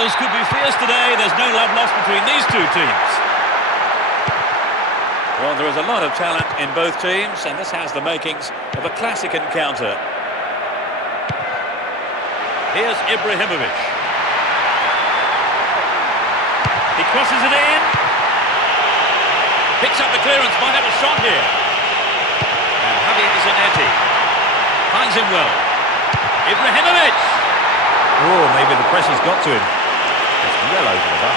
Battles could be fierce today. There's no love lost between these two teams. Well, there is a lot of talent in both teams, and this has the makings of a classic encounter. Here's Ibrahimovic. He crosses it in. Picks up the clearance, might have a shot here. And Javier Zanetti finds him well. Ibrahimovic! Oh, maybe the pressure's got to him. It's well over the bar.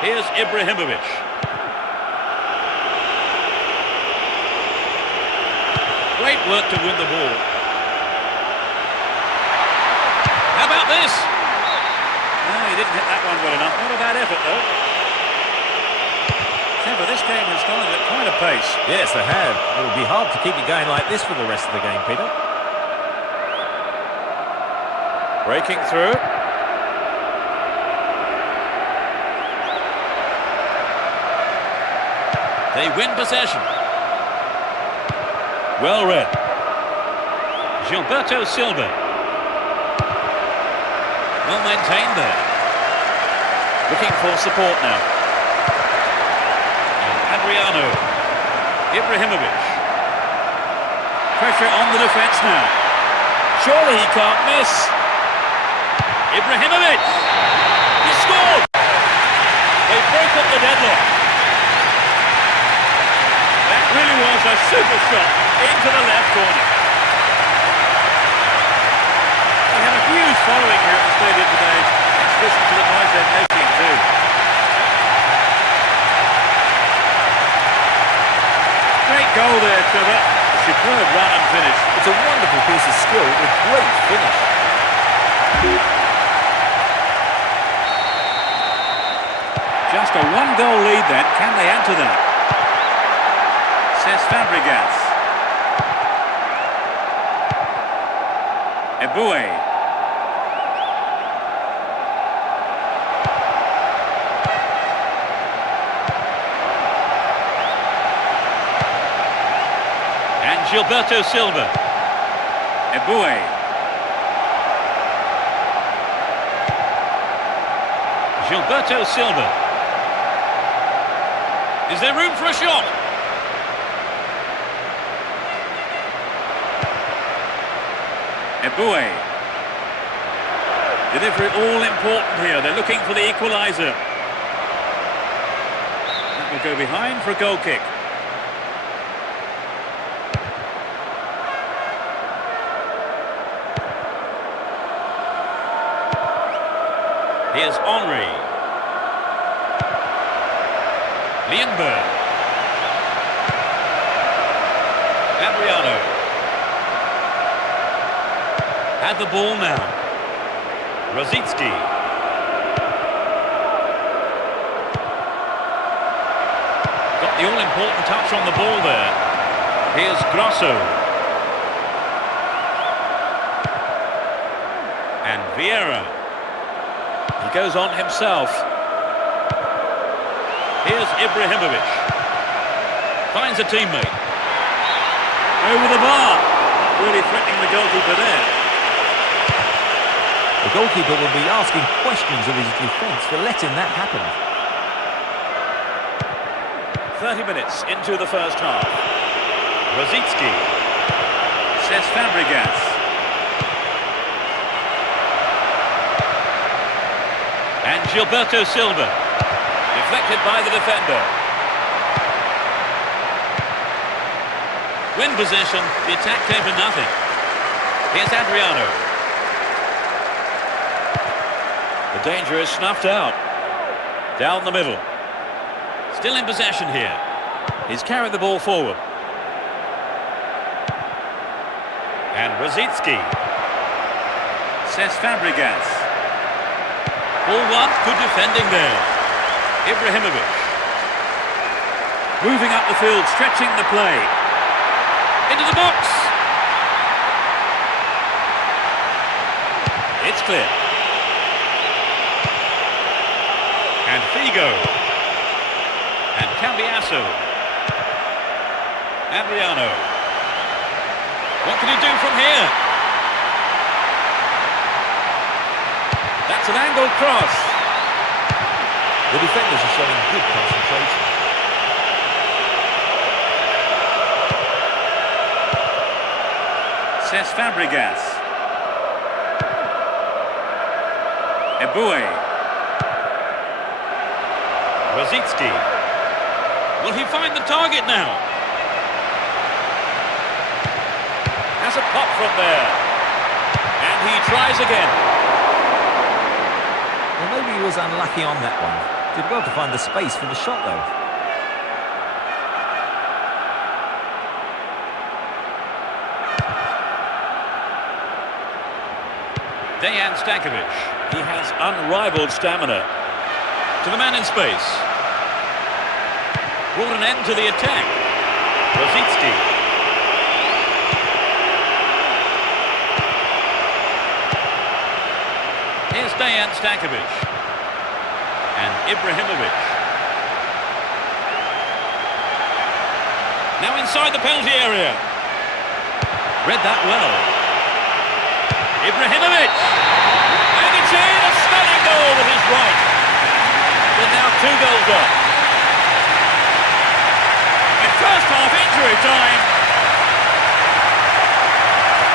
Here's Ibrahimovic. Great work to win the ball. How about this? No, he didn't hit that one well enough. Not a bad effort, though. However, this game has started at quite a pace. Yes, they have. It'll be hard to keep it going like this for the rest of the game, Peter. Breaking through. They win possession. Well read. Gilberto Silva. Well maintained there. Looking for support now. Adriano. Ibrahimovic. Pressure on the defence now. Surely he can't miss. Ibrahimovic. He scored. They broke up the deadlock. That really was a super shot into the left corner. They have a huge following here at the stadium today. Let's listen to the noise they're making too. Great goal there, Trevor. A superb run and finish. It's a wonderful piece of skill with great finish. Just a one-goal lead then. Can they add to that? Says Fabregas. Eboué. Gilberto Silva. Eboué. Gilberto Silva. Is there room for a shot? Eboué. Delivery all important here. They're looking for the equaliser. That will go behind for a goal kick. Here's Henry. Lienberg. Adriano. Had the ball now. Rosicki. Got the all-important touch on the ball there. Here's Grosso. And Vieira. He goes on himself. Here's Ibrahimovic. Finds a teammate. Over the bar. Not really threatening the goalkeeper there. The goalkeeper will be asking questions of his defence for letting that happen. 30 minutes into the first half. Rosicki. Says Fabregas. And Gilberto Silva, deflected by the defender. When possession, the attack came to nothing. Here's Adriano. The danger is snuffed out. Down the middle. Still in possession here. He's carried the ball forward. And Rosicki. Says Fabregas. All one, good defending there. Ibrahimovic. Moving up the field, stretching the play. Into the box. It's clear. And Figo. And Cambiasso. Adriano. What can he do from here? That's an angled cross. The defenders are showing good concentration. Cesc Fabregas. Eboué. Rosicki. Will he find the target now? Has a pop from there. And he tries again. Well, maybe he was unlucky on that one. Did well to find the space for the shot, though. Dejan Stankovic. He has unrivaled stamina. To the man in space. Brought an end to the attack. Rosicki. Here's Dejan Stankovic. And Ibrahimovic. Now inside the penalty area. Read that well. Ibrahimovic. And it's in, a stunning goal with his right. But now 2 goals up. In first half injury time.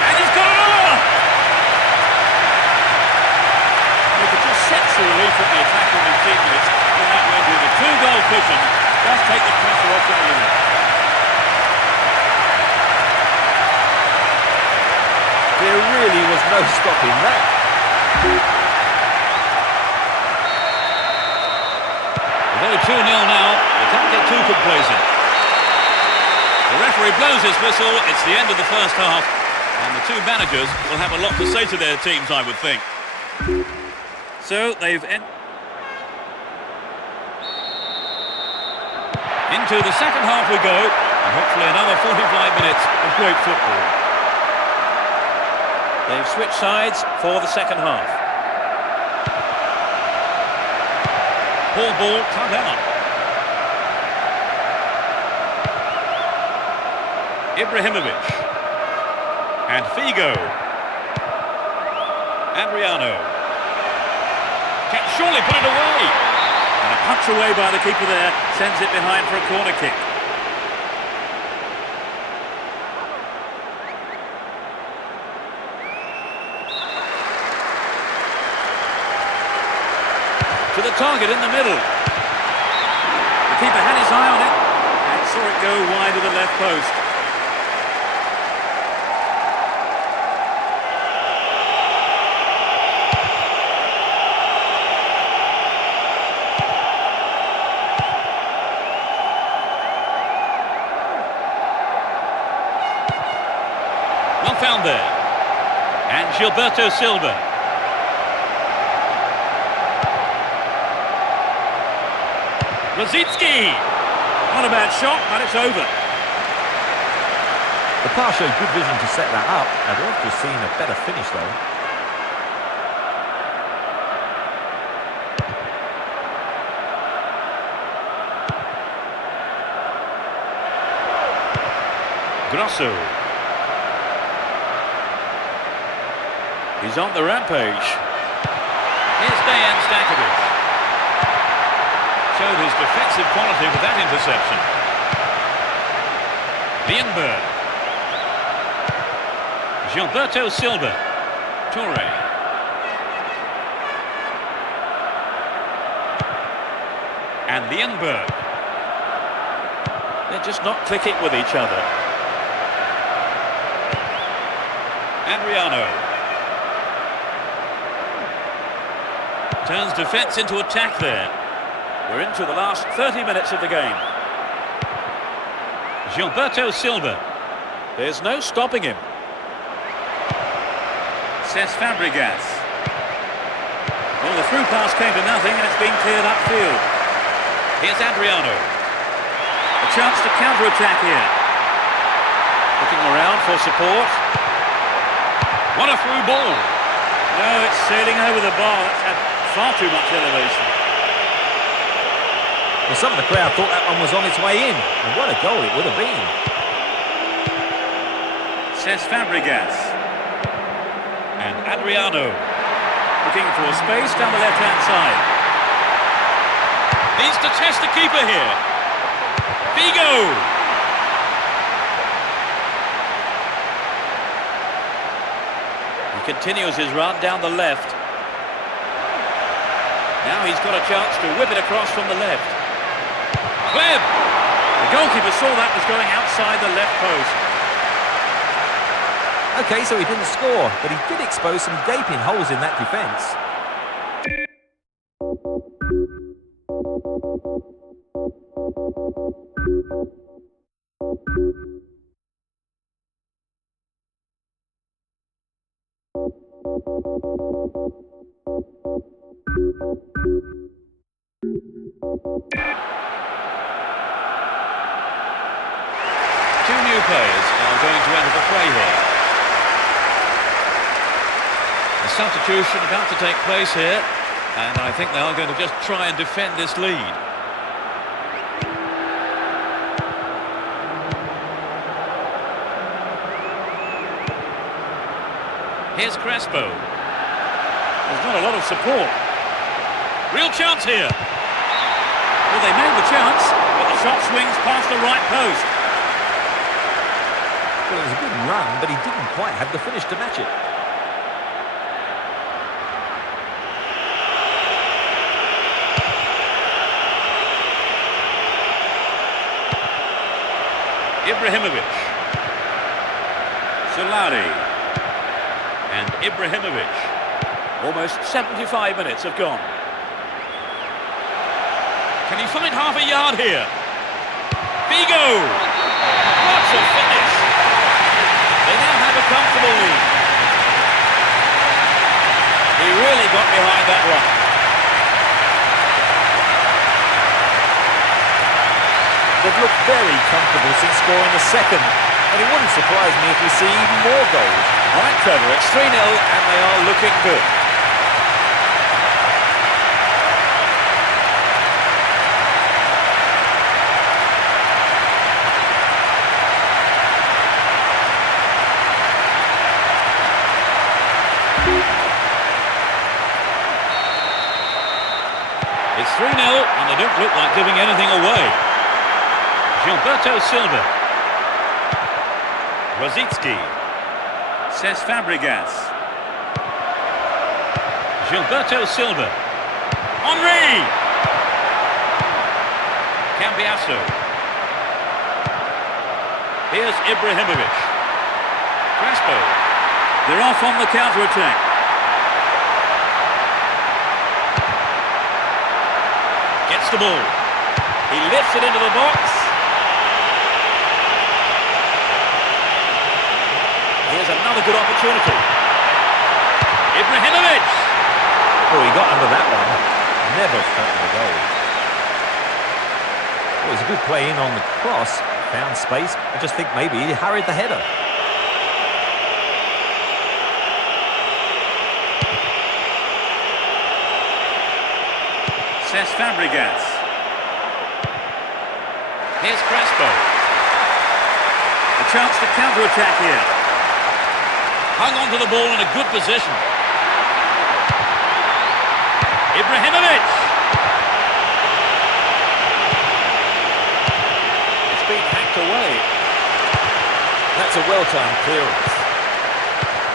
And he's got another. He could just set the relief from the attack on his teammates. And that went with a 2-goal cushion. Does take the pressure off the Milan. There really was no stopping that. Although 2-0 now, they can't get too complacent. The referee blows his whistle, it's the end of the first half, and the two managers will have a lot to say to their teams, I would think. So they've into the second half we go, and hopefully another 45 minutes of great football. They've switched sides for the second half. Poor ball cut out. Ibrahimovic. And Figo. Adriano. Can surely put it away. And a punch away by the keeper there sends it behind for a corner kick. To the target in the middle. The keeper had his eye on it and saw it go wide of the left post. Well found there. And Gilberto Silva. Rosicki! Not a bad shot, but it's over. The pass showed good vision to set that up. I'd love to have seen a better finish, though. Grosso. He's on the rampage. Here's Dejan Stankovic. Showed his defensive quality with that interception. Lienberg. Gilberto Silva. Torre. And Lienberg. They're just not clicking with each other. Adriano. Turns defence into attack there. We're into the last 30 minutes of the game. Gilberto Silva. There's no stopping him. Cesc Fabregas. Well, the through pass came to nothing and it's been cleared upfield. Here's Adriano. A chance to counter-attack here. Looking around for support. What a through ball. No, it's sailing over the bar. That's had far too much elevation. Well, some of the crowd thought that one was on its way in. And what a goal it would have been. Cesc Fabregas. And Adriano. Looking for space down the left-hand side. Needs to test the keeper here. Figo! He continues his run down the left. Now he's got a chance to whip it across from the left. Clem! The goalkeeper saw that was going outside the left post. Okay, so he didn't score, but he did expose some gaping holes in that defence. Two new players are going to enter the fray here. A substitution about to take place here, and I think they are going to just try and defend this lead. Here's Crespo. There's not a lot of support. Real chance here. Well, they made the chance, but the shot swings past the right post. Well, it was a good run, but he didn't quite have the finish to match it. Ibrahimovic. Solari. And Ibrahimovic. Almost 75 minutes have gone. Can he find half a yard here? Figo! What a finish! They now have a comfortable lead. He really got behind that one. They've looked very comfortable since scoring the second, and it wouldn't surprise me if we see even more goals. Right, Trevor, it's 3-0 and they are looking good. It's 3-0 and they don't look like giving anything away. Gilberto Silva. Rosicki. Cesc Fabregas. Gilberto Silva. Henry! Cambiasso. Here's Ibrahimovic. Crespo. They're off on the counter-attack. Gets the ball. He lifts it into the box. Here's another good opportunity. Ibrahimovic! Oh, he got under that one. Never threatened the goal. Well, it was a good play in on the cross. Found space. I just think maybe he hurried the header. Cesc Fabregas. Here's Crespo. A chance to counter-attack here. Hung onto the ball in a good position. Ibrahimovic! It's been hacked away. That's a well-timed clearance.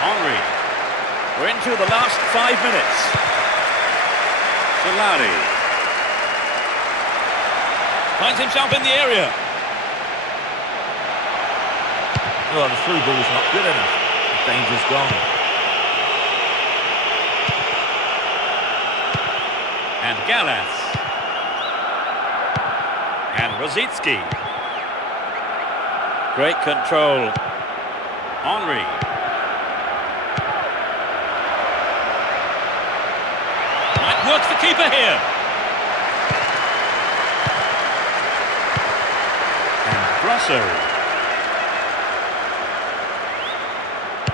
Henry. We're into the last 5 minutes. Solari. Finds himself in the area. Oh, the through ball's not good enough. The danger's gone. And Gallas. And Rosicki. Great control. Henry. Might work the keeper here. And Grosso.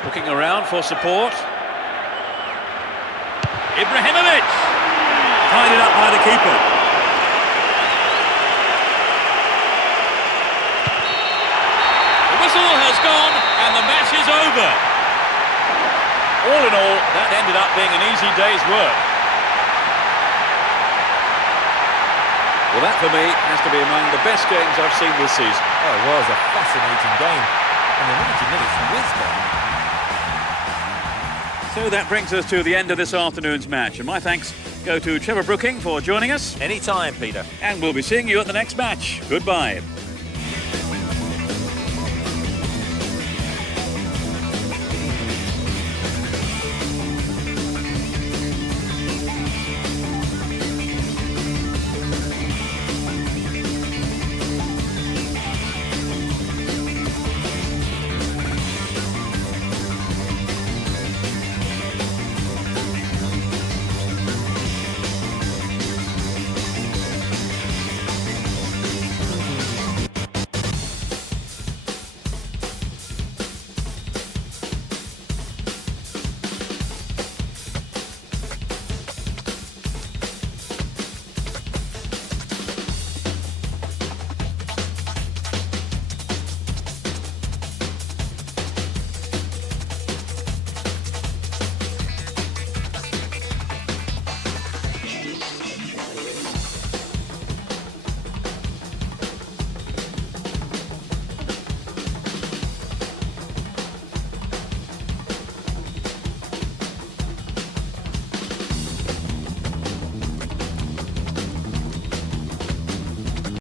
Looking around for support. Ibrahimovic! Tied it up by the keeper. The whistle has gone and the match is That ended up being an easy day's work. Well, that for me has to be among the best games I've seen this season. Oh, it was a fascinating game. And the 90 minutes whizzed by. So that brings us to the end of this afternoon's match. And my thanks go to Trevor Brooking for joining us. Anytime, Peter. And we'll be seeing you at the next match. Goodbye.